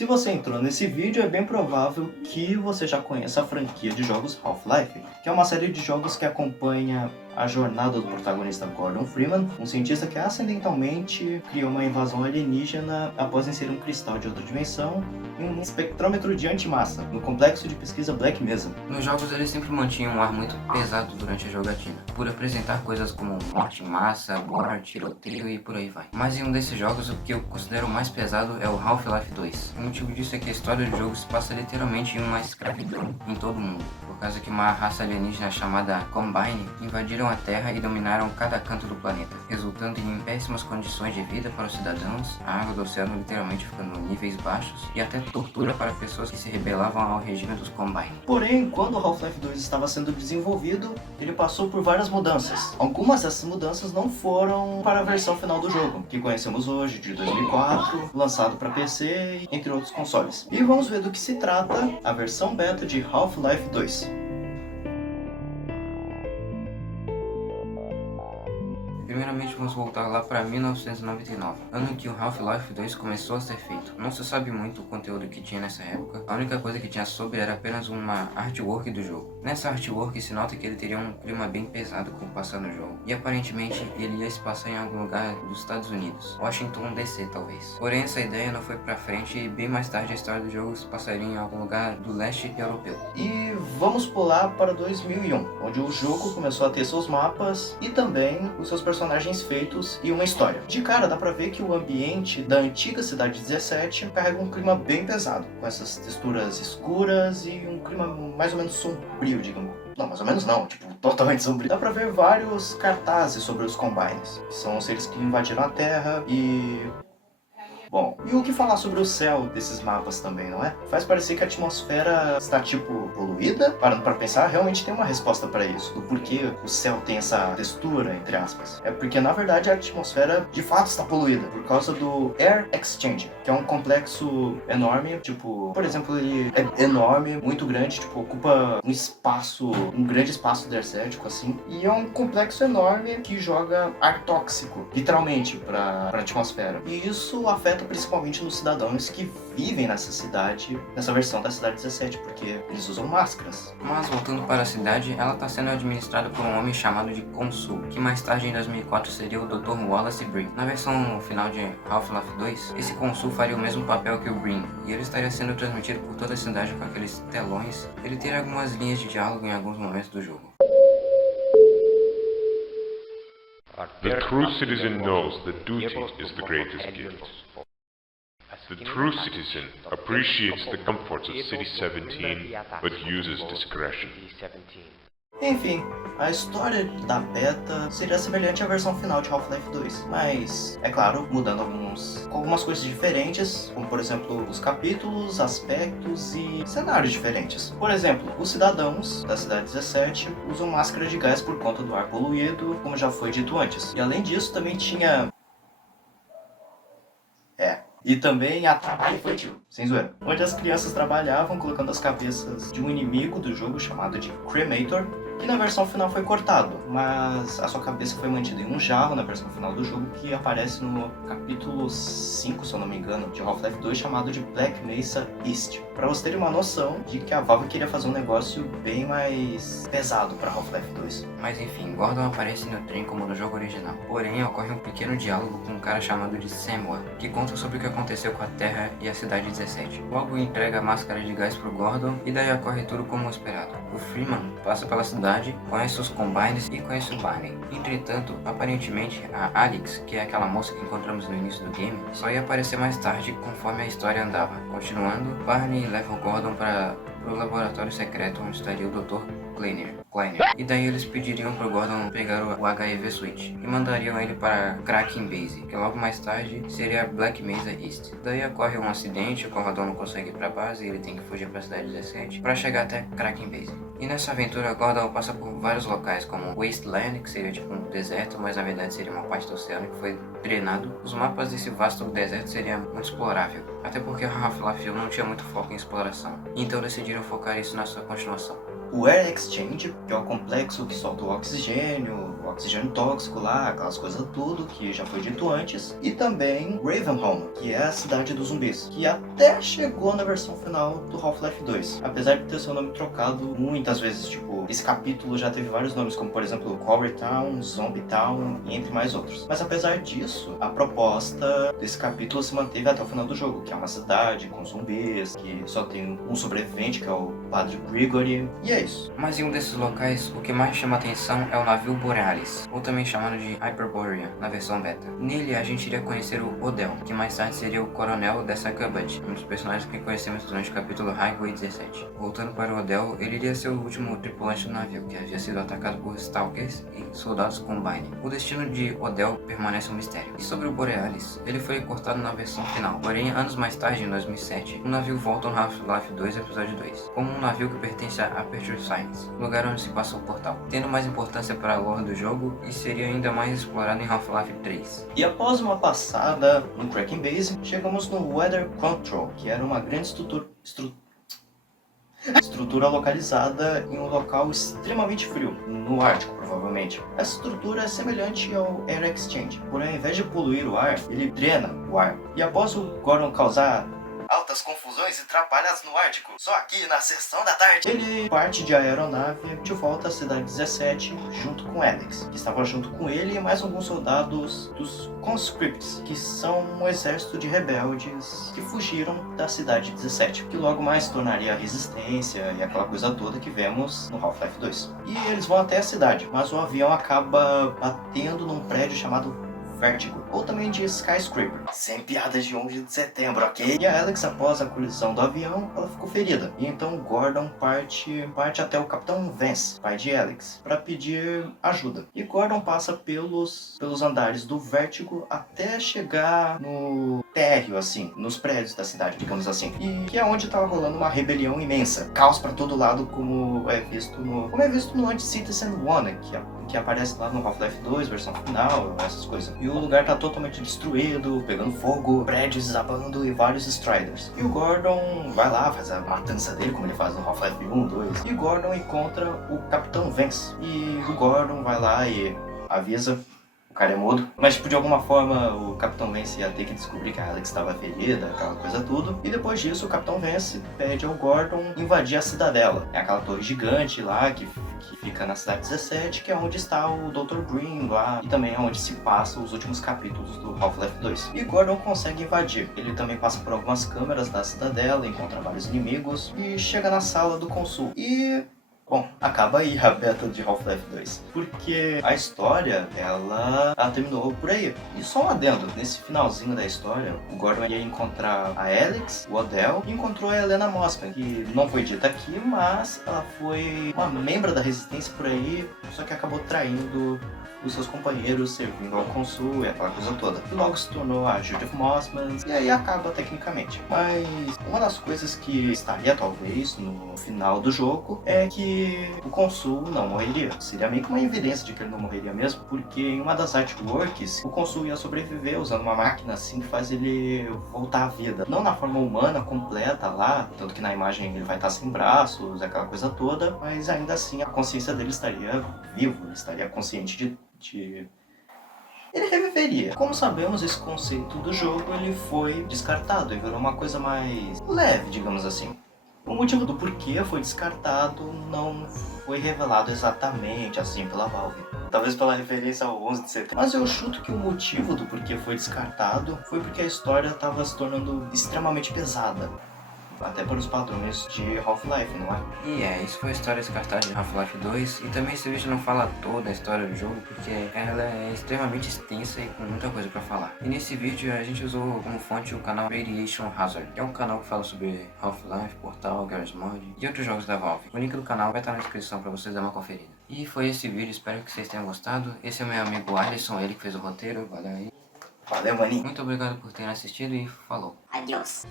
Se você entrou nesse vídeo, é bem provável que você já conheça a franquia de jogos Half-Life, que é uma série de jogos que acompanha a jornada do protagonista Gordon Freeman, um cientista que acidentalmente criou uma invasão alienígena após inserir um cristal de outra dimensão em um espectrômetro de antimassa no complexo de pesquisa Black Mesa. Nos jogos eles sempre mantinham um ar muito pesado durante a jogatina, por apresentar coisas como morte em massa, gore, tiroteio e por aí vai. Mas em um desses jogos, o que eu considero mais pesado é o Half-Life 2. O motivo disso é que a história do jogo se passa literalmente em uma escravidão em todo o mundo, por causa que uma raça alienígena chamada Combine invadiram a Terra e dominaram cada canto do planeta, resultando em péssimas condições de vida para os cidadãos, a água do oceano literalmente ficando em níveis baixos e até tortura para pessoas que se rebelavam ao regime dos Combine. Porém, quando o Half-Life 2 estava sendo desenvolvido, ele passou por várias mudanças. Algumas dessas mudanças não foram para a versão final do jogo, que conhecemos hoje, de 2004, lançado para PC, entre outros consoles. E vamos ver do que se trata a versão beta de Half-Life 2. Primeiramente vamos voltar lá para 1999, ano em que o Half-Life 2 começou a ser feito. Não se sabe muito o conteúdo que tinha nessa época, a única coisa que tinha sobre era apenas uma artwork do jogo. Nessa artwork se nota que ele teria um clima bem pesado com o passar no jogo, e aparentemente ele ia se passar em algum lugar dos Estados Unidos, Washington DC talvez. Porém essa ideia não foi pra frente e bem mais tarde a história do jogo se passaria em algum lugar do leste europeu. E vamos pular para 2001, onde o jogo começou a ter seus mapas e também os seus personagens feitos e uma história. De cara dá pra ver que o ambiente da antiga cidade 17 carrega um clima bem pesado, com essas texturas escuras e um clima mais ou menos sombrio, digamos. Não, mais ou menos não, tipo, totalmente sombrio. Dá pra ver vários cartazes sobre os Combines, que são os seres que invadiram a Terra e... Bom, e o que falar sobre o céu desses mapas também, não é? Faz parecer que a atmosfera está, tipo, poluída. Parando pra pensar, realmente tem uma resposta para isso. Do porquê o céu tem essa textura, entre aspas. É porque, na verdade, a atmosfera de fato está poluída. Por causa do Air Exchange, que é um complexo enorme. Tipo, por exemplo, ele é enorme, muito grande. Tipo, ocupa um espaço, um grande espaço desértico, assim. E é um complexo enorme que joga ar tóxico, literalmente, pra atmosfera. E isso afeta principalmente nos cidadãos que vivem nessa cidade, nessa versão da cidade 17, porque eles usam máscaras. Mas voltando para a cidade, ela está sendo administrada por um homem chamado de Consul, que mais tarde em 2004 seria o Dr. Wallace Breen. Na versão final de Half-Life 2, esse Consul faria o mesmo papel que o Breen, e ele estaria sendo transmitido por toda a cidade com aqueles telões. Ele teria algumas linhas de diálogo em alguns momentos do jogo. The true citizen knows that duty is the greatest gift. The true citizen appreciates the comforts of City 17, but uses discretion. Enfim, a história da beta seria semelhante à versão final de Half-Life 2, mas, é claro, mudando algumas coisas diferentes, como por exemplo, os capítulos, aspectos e cenários diferentes. Por exemplo, os cidadãos da cidade 17 usam máscara de gás por conta do ar poluído, como já foi dito antes. E além disso, também tinha... E também a trabalho infantil, sem zoeira, onde as crianças trabalhavam colocando as cabeças de um inimigo do jogo chamado de Cremator, que na versão final foi cortado, mas a sua cabeça foi mantida em um jarro na versão final do jogo, que aparece no capítulo 5, se eu não me engano, de Half-Life 2, chamado de Black Mesa East. Pra você ter uma noção de que a Valve queria fazer um negócio bem mais pesado pra Half-Life 2. Mas enfim, Gordon aparece no trem como no jogo original. Porém, ocorre um pequeno diálogo com um cara chamado de Samuel, que conta sobre o que aconteceu com a Terra e a Cidade 17. Logo entrega a máscara de gás pro Gordon e daí ocorre tudo como esperado. O Freeman passa pela cidade, conhece os Combines e conhece o Barney. Entretanto, aparentemente a Alex, que é aquela moça que encontramos no início do game, só ia aparecer mais tarde conforme a história andava. Continuando, Barney leva o Gordon para o laboratório secreto onde estaria o Dr. Kleiner. E daí eles pediriam pro Gordon pegar o HIV Switch e mandariam ele para Kraken Base, que logo mais tarde seria Black Mesa East. Daí ocorre um acidente, o Gordon não consegue ir pra base e ele tem que fugir pra cidade 17 para chegar até Kraken Base. E nessa aventura Gordon passa por vários locais, como Wasteland, que seria tipo um deserto, mas na verdade seria uma parte do oceano que foi drenado. Os mapas desse vasto deserto seriam muito explorável, até porque Half-Life 1 não tinha muito foco em exploração, então decidiram focar isso na sua continuação. o Air Exchange, que é o complexo que solta o oxigênio tóxico lá, aquelas coisas tudo que já foi dito antes, e também Ravenholm, que é a cidade dos zumbis, que até chegou na versão final do Half-Life 2, apesar de ter seu nome trocado muitas vezes, tipo, esse capítulo já teve vários nomes, como por exemplo Quarry Town, Zombie Town, e entre mais outros. Mas apesar disso, a proposta desse capítulo se manteve até o final do jogo, que é uma cidade com zumbis, que só tem um sobrevivente, que é o Padre Gregory, e é isso. Mas em um desses locais, o que mais chama atenção é o navio Borealis, ou também chamado de Hyperborea, na versão beta. Nele a gente iria conhecer o Odell, que mais tarde seria o coronel dessa Cubbage, um dos personagens que conhecemos durante o capítulo Highway 17. Voltando para o Odell, ele iria ser o último tripulante do navio, que havia sido atacado por Stalkers e soldados Combine. O destino de Odell permanece um mistério. E sobre o Borealis, ele foi cortado na versão final, porém anos mais tarde, em 2007, o navio volta no Half-Life 2 episódio 2, como um navio que pertence a Aperture Science, lugar onde se passa o portal, tendo mais importância para a lore do jogo e seria ainda mais explorado em Half-Life 3. E após uma passada no Kraken Base, chegamos no Weather Control, que era uma grande estrutura localizada em um local extremamente frio, no Ártico provavelmente. Essa estrutura é semelhante ao Air Exchange, porém ao invés de poluir o ar, ele drena o ar. E após o Gordon causar altas confusões e trapalhadas no Ártico, só aqui na sessão da tarde, ele parte de aeronave de volta à cidade 17 junto com Alex, que estava junto com ele e mais alguns soldados dos Conscripts, que são um exército de rebeldes que fugiram da cidade 17, que logo mais se tornaria a resistência e aquela coisa toda que vemos no Half-Life 2. E eles vão até a cidade, mas o avião acaba batendo num prédio chamado Vertigo, ou também de Skyscraper, sem piadas de 11 de setembro, ok? E a Alex, após a colisão do avião, ela ficou ferida. E então Gordon parte até o Capitão Vance, pai de Alex, para pedir ajuda. E Gordon passa pelos andares do Vertigo até chegar no térreo, assim, nos prédios da cidade, digamos assim. E que é onde estava rolando uma rebelião imensa. Caos para todo lado, como é visto no Anti-Citizen One, que aparece lá no Half-Life 2, versão final, essas coisas. E o lugar tá totalmente destruído, pegando fogo, prédios desabando e vários Striders. E o Gordon vai lá, faz a matança dele, como ele faz no Half-Life 1, 2. E o Gordon encontra o Capitão Vance. E o Gordon vai lá e avisa. O cara é mudo, mas tipo, de alguma forma o Capitão Vance ia ter que descobrir que a Alex estava ferida, aquela coisa tudo. E depois disso o Capitão Vance pede ao Gordon invadir a cidadela. É aquela torre gigante lá que fica na cidade 17, que é onde está o Dr. Green lá. E também é onde se passam os últimos capítulos do Half-Life 2. E Gordon consegue invadir. Ele também passa por algumas câmeras da cidadela, encontra vários inimigos e chega na sala do Consul. E bom, acaba aí a beta de Half-Life 2, porque a história, ela terminou por aí. E só um adendo, nesse finalzinho da história, o Gordon ia encontrar a Alex, o Odell, e encontrou a Helena Mossman, que não foi dita aqui, mas ela foi uma membro da Resistência por aí, só que acabou traindo os seus companheiros, servindo ao Consul e aquela coisa toda. E logo se tornou a Judith Mossman, e aí acaba tecnicamente. Mas uma das coisas que estaria talvez no final do jogo é que o Consul não morreria. Seria meio que uma evidência de que ele não morreria mesmo, porque em uma das artworks, o Consul ia sobreviver usando uma máquina assim que faz ele voltar à vida. Não na forma humana completa lá, tanto que na imagem ele vai estar sem braços, aquela coisa toda, mas ainda assim a consciência dele estaria vivo, ele estaria consciente de ele reviveria. Como sabemos, esse conceito do jogo ele foi descartado e virou uma coisa mais leve, digamos assim. O motivo do porquê foi descartado não foi revelado exatamente assim pela Valve. Talvez pela referência ao 11 de setembro. Mas eu chuto que o motivo do porquê foi descartado foi porque a história estava se tornando extremamente pesada. Até para os padrões de Half-Life, não é? E isso foi a história descartada de Half-Life 2. E também esse vídeo não fala toda a história do jogo, porque ela é extremamente extensa e com muita coisa pra falar. E nesse vídeo a gente usou como fonte o canal Radiation Hazard, que é um canal que fala sobre Half-Life, Portal, Garry's Mod e outros jogos da Valve. O link do canal vai estar na descrição pra vocês darem uma conferida. E foi esse vídeo, espero que vocês tenham gostado. Esse é o meu amigo Alisson, ele que fez o roteiro, valeu aí. Valeu, maninho. Muito obrigado por terem assistido e falou. Adiós.